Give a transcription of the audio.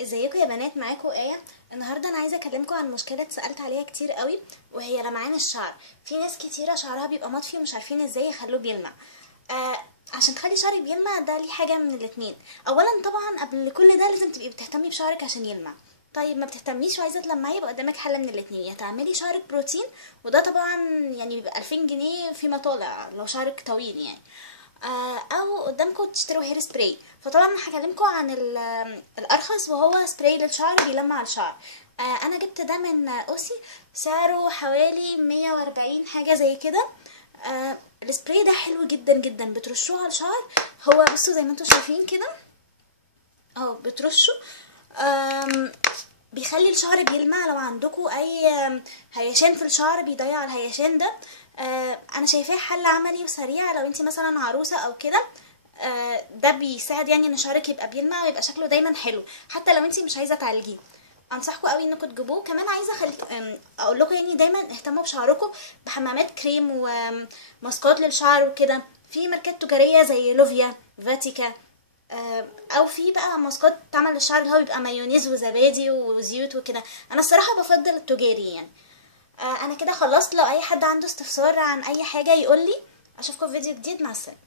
ازيكم يا بنات؟ معاكم آية. النهارده انا عايزه اكلمكم عن مشكله اتسالت عليها كتير قوي، وهي لمعان الشعر. في ناس كتيره شعرها بيبقى مطفي ومش عارفين ازاي يخلوه بيلمع. آه عشان تخلي شعرك بيلمع ده ليه حاجه من الاتنين. اولا طبعا قبل كل ده لازم تبقي بتهتمي بشعرك عشان يلمع. طيب ما بتهتميش وعايزه تلمعيه، يبقى قدامك حل من الاتنين: يا تعملي شعرك بروتين، وده طبعا يعني بيبقى 2000 جنيه فيما طالع لو شعرك طويل يعني. او قدامكم تشتروا هير سبراي. فطبعا هكلمكم عن الارخص، وهو سبراي للشعر بيلمع الشعر. انا جبت ده من اوسي، سعره حوالي 140 حاجه زي كده. السبراي ده حلو جدا جدا، بترشوه على الشعر. هو بصوا زي ما انتم شايفين كده اهو بترشه. بيخلي الشعر بيلمع. لو عندكم اي هيشان في الشعر بيضيع الهيشان ده. انا شايفاه حل عملي وسريع لو انتي مثلا عروسه او كده. ده بيساعد يعني ان شعرك يبقى بيلمع ويبقى شكله دايما حلو، حتى لو انتي مش عايزه تعالجيه. انصحكم قوي انكم تجيبوه. كمان عايزه اقول لكم يعني دايما اهتموا بشعركم بحمامات كريم وماسكات للشعر وكده، في ماركات تجاريه زي لوفيا، فاتيكا. او في بقى ماسكات تعمل للشعر اللي هو بيبقى مايونيز وزبادي وزيوت وكده. انا الصراحه بفضل التجاري يعني. انا كده خلصت. لو اي حد عنده استفسار عن اي حاجه يقولي. اشوفكم في فيديو جديد. مع السلامه.